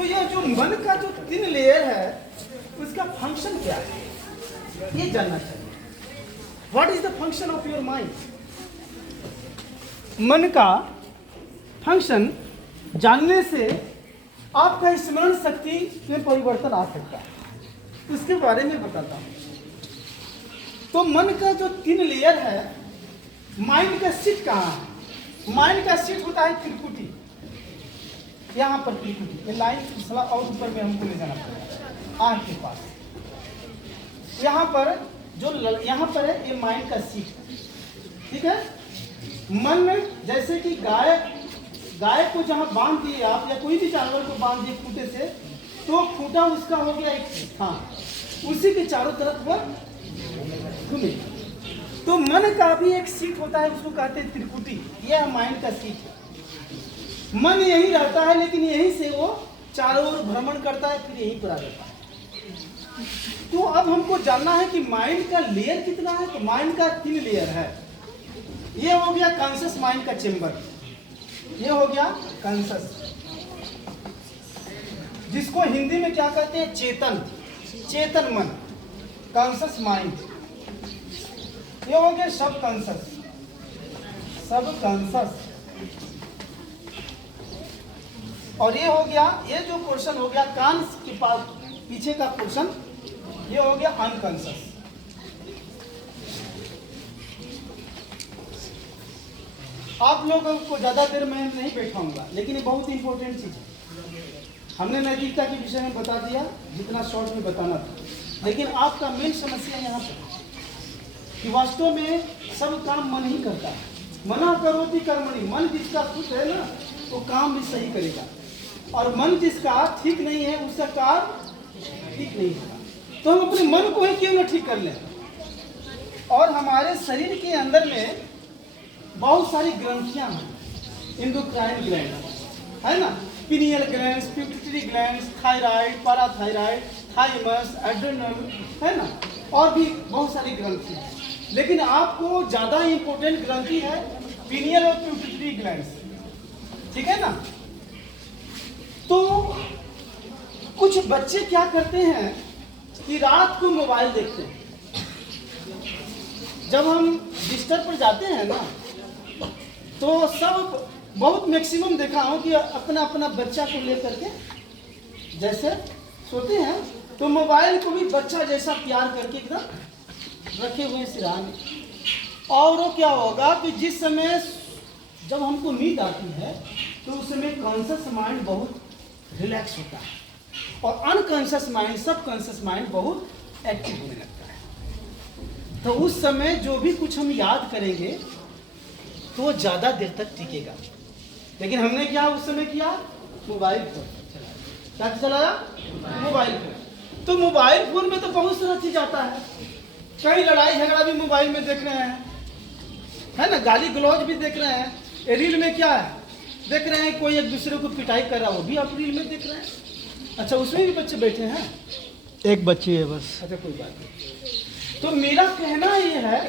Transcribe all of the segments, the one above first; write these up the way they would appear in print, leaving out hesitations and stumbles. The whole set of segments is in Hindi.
तो ये जो मन का जो 3 लेयर है उसका फंक्शन क्या है ये जानना चाहिए। What is the function of your mind? मन का फंक्शन जानने से आपका स्मरण शक्ति में परिवर्तन आ सकता है, उसके बारे में बताता हूँ। तो मन का जो 3 लेयर है, माइंड का सीट कहाँ है? माइंड का सीट होता है त्रिकुटी, यहाँ पर त्रिकुटी, ये लाइन थोड़ा और ऊपर में हमको ले जाना पड़ेगा आँख के पास। यहाँ पर यहाँ पर है ये माइंड का सीट, ठीक है। मन जैसे कि गाय को जहाँ बांध दिए आप या कोई भी जानवर को बांध दिए खूंटे से, तो खूंटा उसका हो गया एक स्थान, उसी के चारों तरफ वह घूमे। तो मन का भी एक सीट होता है, उसको कहते हैं त्रिकुटी, यह माइंड का सीट है। मन यही रहता है लेकिन यहीं से वो चारों ओर भ्रमण करता है, फिर यहीं पर आ जाता है। तो अब हमको जानना है कि माइंड का लेयर कितना है। तो माइंड का 3 लेयर है। ये हो गया कॉन्शियस माइंड का चेंबर, ये हो गया कॉन्शियस, जिसको हिंदी में क्या कहते हैं? चेतन मन, कॉन्शियस माइंड। ये हो गया सब कॉन्शियस। और ये हो गया, ये जो पोर्शन हो गया कान के पास पीछे का पोर्शन, ये हो गया अनकॉन्शियस। आप लोगों को ज्यादा देर मैं नहीं बैठाऊंगा, लेकिन ये बहुत इंपॉर्टेंट चीज है। हमने नैतिकता के विषय में बता दिया जितना शॉर्ट में बताना था, लेकिन आपका मेन समस्या यहाँ पर कि वास्तव में सब काम मन ही करता है। मना करोति कर्मणि, मन जिसका खुश है ना वो काम भी सही करेगा, और मन जिसका ठीक नहीं है उसका काम ठीक नहीं होगा। तो हम अपने मन को ही क्यों ना ठीक कर लें। और हमारे शरीर के अंदर में बहुत सारी ग्रंथियां हैं, एंडोक्राइन ग्लैंड है ना, pineal gland, pituitary gland, thyroid, parathyroid, thymus, adrenal, है ना, और भी बहुत सारी ग्रंथि हैं। लेकिन आपको ज्यादा इंपॉर्टेंट ग्रंथि है पिनियल और पिट्यूटरी ग्लैंड, ठीक है ना। तो कुछ बच्चे क्या करते हैं कि रात को मोबाइल देखते हैं। जब हम बिस्तर पर जाते हैं ना, तो सब बहुत मैक्सिमम देखा हूं कि अपना अपना बच्चा को लेकर के जैसे सोते हैं, तो मोबाइल को भी बच्चा जैसा प्यार करके एकदम रखे हुए सिरहाने। और वो क्या होगा कि जिस समय जब हमको नींद आती है तो उस समय कॉन्शियस माइंड बहुत रिलैक्स होता है, और अनकॉन्शियस माइंड, सब कॉन्शियस माइंड बहुत एक्टिव होने लगता है। तो उस समय जो भी कुछ हम याद करेंगे तो वो ज़्यादा देर तक टिकेगा। लेकिन हमने क्या उस समय किया? मोबाइल फोन चलाया। क्या चलाया? Mobile phone. तो मोबाइल फोन में तो बहुत सारा चीज आता है, कई लड़ाई झगड़ा भी मोबाइल में देख रहे हैं, है ना, गाली गलौज भी देख रहे हैं। रील में क्या है देख रहे हैं, कोई एक दूसरे को पिटाई कर रहा हो, वो भी आप रील में देख रहे हैं। अच्छा, उसमें भी बच्चे बैठे हैं? एक बच्ची है बस। अच्छा, कोई बात नहीं। तो मेरा कहना ये है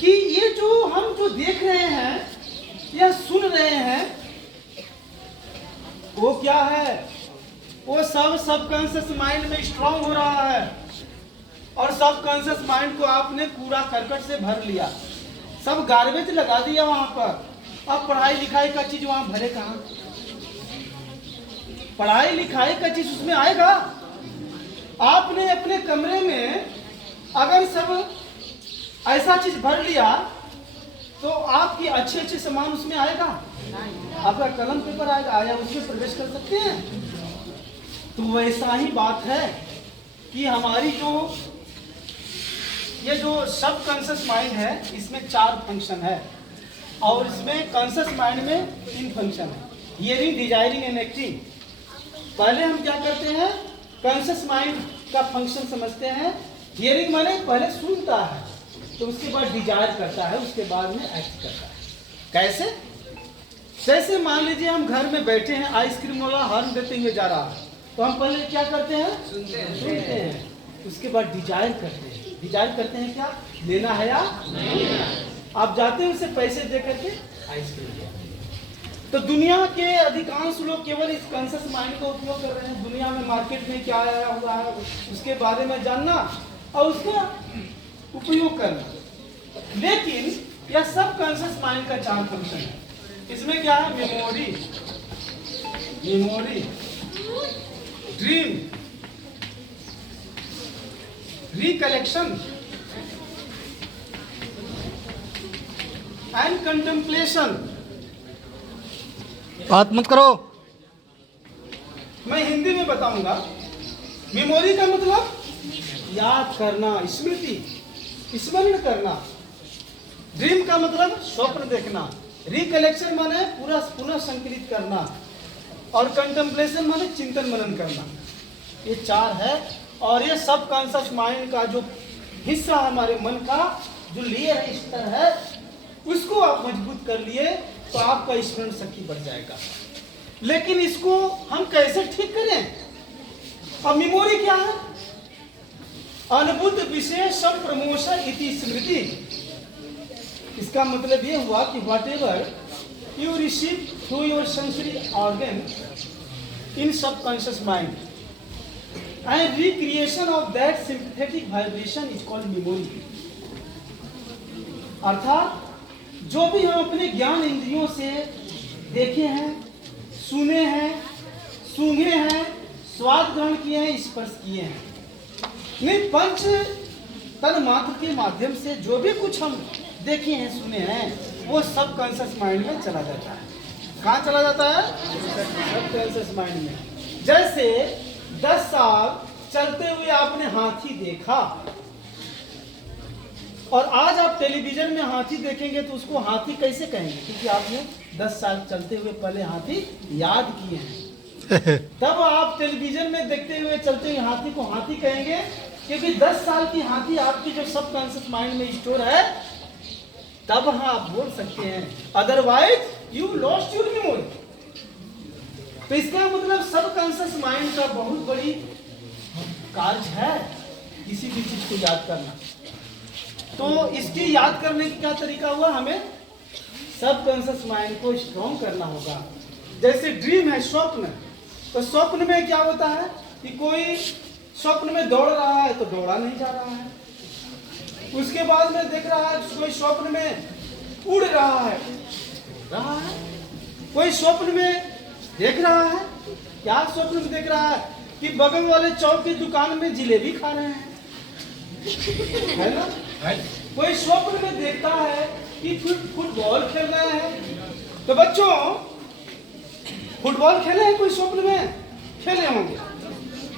कि ये जो हम जो देख रहे हैं या सुन रहे हैं, वो क्या है? वो सब सबकॉन्शियस माइंड में स्ट्रांग हो रहा है, और सबकॉन्शियस माइंड को आपने कूड़ा करकट से भर लिया, सब गार्बेज लगा दिया वहां पर। अब पढ़ाई लिखाई का चीज वहां भरे कहां? पढ़ाई लिखाई का चीज उसमें आएगा? आपने अपने कमरे में अगर सब ऐसा चीज भर लिया तो आपकी अच्छे अच्छे सामान उसमें आएगा? आपका कलम पेपर आएगा, आया उसमें प्रवेश कर सकते हैं? तो वैसा ही बात है कि हमारी ये जो सबकॉन्शियस माइंड है, इसमें 4 फंक्शन है, और इसमें कॉन्शियस माइंड में 3 फंक्शन है, हियरिंग, डिजायरिंग एंड एक्टिंग। पहले हम क्या करते हैं? कॉन्शियस माइंड का फंक्शन समझते हैं। हियरिंग माने पहले सुनता है, तो उसके बाद डिजायर करता है, उसके बाद में एक्ट करता है। कैसे? जैसे मान लीजिए हम घर में बैठे हैं, आइसक्रीम वाला हॉर्न देते हुए जा रहा है, तो हम पहले क्या करते हैं? सुनते हैं। उसके बाद डिजायर करते हैं। डिजायर करते हैं क्या? लेना है या नहीं? आप जाते हैं उसे पैसे दे करके आइसक्रीम, तो दुनिया के अधिकांश लोग केवल इस कॉन्शियस माइंड का उपयोग कर रहे हैं। दुनिया में मार्केट में क्या आया हुआ है उसके बारे में जानना और उसका उपयोग करना। लेकिन यह सब कॉन्शियस माइंड का 4 फंक्शन है। इसमें क्या है? Memory, dream, recollection and contemplation. बात मत करो। मैं हिंदी में बताऊंगा। मेमोरी का मतलब याद करना, स्मृति, स्मरण करना। ड्रीम का मतलब स्वप्न देखना। रिकलेक्शन माने पूरा पुनः संकलित करना। और कंटेम्पलेशन माने चिंतन मनन करना। ये 4 है। और ये सब कॉन्शियस माइंड का जो हिस्सा हमारे मन का जो लेयर है, स्तर है, उसको आप मजबूत कर लिए तो आपका स्मरण शक्ति बढ़ जाएगा। लेकिन इसको हम कैसे ठीक करें? अब मेमोरी क्या है? अनुभूत विशेष प्रमोशन इति स्मृति। इसका मतलब ये हुआ कि what ever you receive through your sensory organ in subconscious mind and recreation of that sympathetic vibration is called memory. अर्थात जो भी हम अपने ज्ञान इंद्रियों से देखे हैं, सुने हैं, सूंघे हैं, स्वाद ग्रहण किए हैं, स्पर्श किए हैं, नहीं पंच तन मात्र के माध्यम से जो भी कुछ हम देखे हैं, सुने हैं, वो सब कॉन्शियस माइंड में चला जाता है। कहाँ चला जाता है? सब कॉन्शियस माइंड में। जैसे 10 साल चलते हुए आपने हाथी देखा और आज आप टेलीविजन में हाथी देखेंगे तो उसको हाथी कैसे कहेंगे? क्योंकि आपने 10 साल चलते हुए पहले हाथी याद किए हैं। तब आप टेलीविजन में देखते हुए चलते हुए हाथी को हाथी कहेंगे, क्योंकि 10 साल की हाथी आपकी जो सब कॉन्शियस माइंड में स्टोर है, तब हाँ आप बोल सकते हैं। Otherwise you lost your memory. तो इसका मतलब सब कॉन्शियस माइंड का बहुत बड़ी कार्य है किसी भी चीज को याद करना। तो इसकी याद करने का क्या तरीका हुआ? हमें सब कॉन्शियस माइंड को स्ट्रॉन्ग करना होगा। जैसे ड्रीम है, स्वप्न। तो स्वप्न में क्या होता है कि कोई स्वप्न में दौड़ रहा है तो दौड़ा नहीं जा रहा है। उसके बाद में देख रहा है कोई स्वप्न में उड़ रहा है, कोई स्वप्न में देख रहा है, क्या स्वप्न में देख रहा है कि बगल वाले चौक की दुकान में जिलेबी खा रहे हैं, है ना? कोई स्वप्न में देखता है कि फुटबॉल खेल रहे हैं। तो बच्चों, फुटबॉल खेले हैं कोई स्वप्न में? खेले होंगे।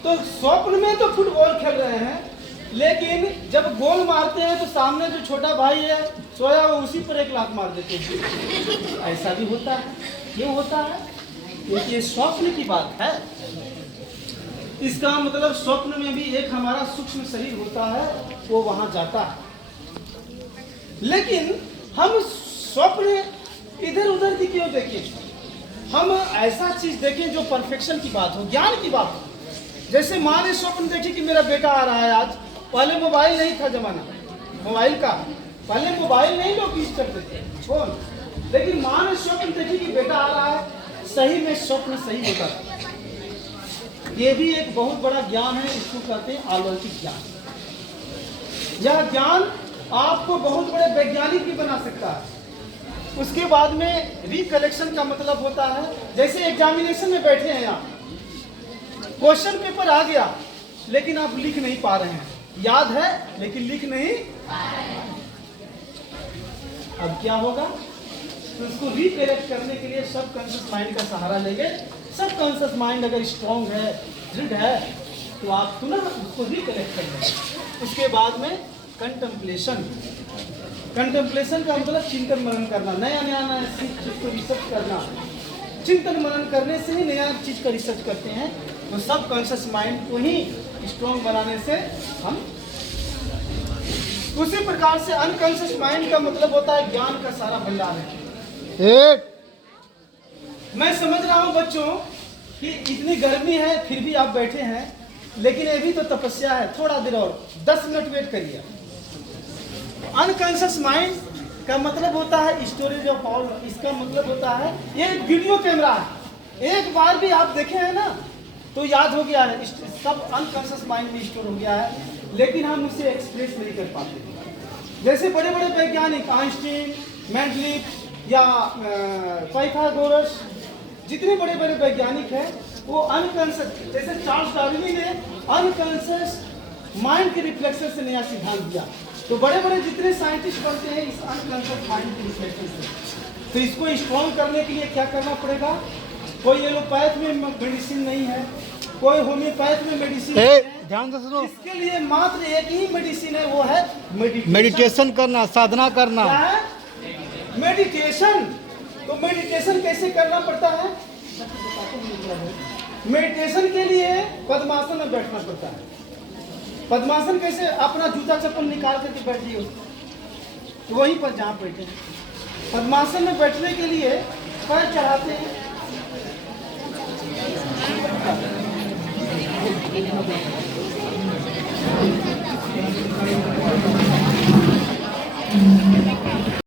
तो स्वप्न में तो फुटबॉल खेल रहे हैं, लेकिन जब गोल मारते हैं तो सामने जो छोटा भाई है सोया वो उसी पर एक लात मार देते हैं। ऐसा भी होता है। क्यों होता है? क्योंकि ये स्वप्न की बात है। इसका मतलब स्वप्न में भी एक हमारा सूक्ष्म शरीर होता है, वो वहां जाता है। लेकिन हम स्वप्न इधर उधर की क्यों देखें? हम ऐसा चीज देखें जो परफेक्शन की बात हो, ज्ञान की बात हो। जैसे माँ ने स्वप्न देखी कि मेरा बेटा आ रहा है आज। पहले मोबाइल नहीं था जमाना मोबाइल का, पहले मोबाइल नहीं लोग यूज करते थे, फोन। लेकिन माँ ने स्वप्न देखी कि बेटा आ रहा है, सही में स्वप्न सही होता था। ये भी एक बहुत बड़ा ज्ञान है, इसको कहते हैं अलौकिक ज्ञान। यह ज्ञान आपको बहुत बड़े वैज्ञानिक भी बना सकता है। उसके बाद में रिकलेक्शन का मतलब होता है, जैसे एग्जामिनेशन में बैठे हैं आप, क्वेश्चन पेपर आ गया लेकिन आप लिख नहीं पा रहे हैं, याद है लेकिन लिख नहीं। अब क्या होगा? तो उसको रिकलेक्ट करने के लिए सब कॉन्शियस माइंड का सहारा लेंगे। सब कॉन्शियस माइंड अगर स्ट्रॉन्ग है, दृढ़ है, तो आप तुरंत उसको रिकलेक्ट कर लेंगे। उसके बाद में कंटेम्पलेशन। कंटेम्पलेशन का मतलब चिंतन मनन करना, नया चीज को रिसर्च करना। चिंतन मनन करने से ही नया चीज का रिसर्च करते हैं। तो सब कॉन्शियस माइंड को ही स्ट्रॉन्ग बनाने से हम, उसी प्रकार से अनकॉन्शियस माइंड का मतलब होता है ज्ञान का सारा भंडार है। मैं समझ रहा हूँ बच्चों कि इतनी गर्मी है फिर भी आप बैठे हैं, लेकिन ये भी तो तपस्या है। थोड़ा देर और 10 मिनट वेट करिए। अनकॉन्शियस माइंड का मतलब होता है स्टोरेज ऑफ ऑल। इसका मतलब होता है ये वीडियो कैमरा है, एक बार भी आप देखे हैं ना तो याद हो गया है, सब अनकॉन्शियस माइंड में स्टोर हो गया है, लेकिन हम उसे एक्सप्रेस नहीं कर पाते। जैसे बड़े बड़े वैज्ञानिक आइंस्टीन, मेंडलीफ या पाइथागोरस, जितने बड़े बड़े वैज्ञानिक हैं वो अनकॉन्शियस, जैसे चार्ल्स डार्विन ने अनकॉन्शियस माइंड के रिफ्लेक्शन से नया सिद्धांत दिया। तो बड़े बड़े जितने साइंटिस्ट बनते हैं इस अनकॉन्शियस माइंड के रिफ्लेक्शन से। तो इसको स्ट्रॉन्ग करने के लिए क्या करना पड़ेगा? कोई एलोपैथ में मेडिसिन नहीं है, कोई होम्योपैथ में मेडिसिन नहीं है। ध्यान से सुनो, इसके लिए मात्र एक ही मेडिसिन है, वो है मेडिटेशन करना, साधना करना। क्या है? मेडिटेशन। तो मेडिटेशन कैसे करना पड़ता है? मेडिटेशन के लिए पद्मासन में बैठना पड़ता है। पद्मासन कैसे? अपना जूता चप्पल निकाल करके बैठिए वहीं पर जहाँ बैठे हैं। पद्मासन में बैठने के लिए पैर चढ़ाते हैं,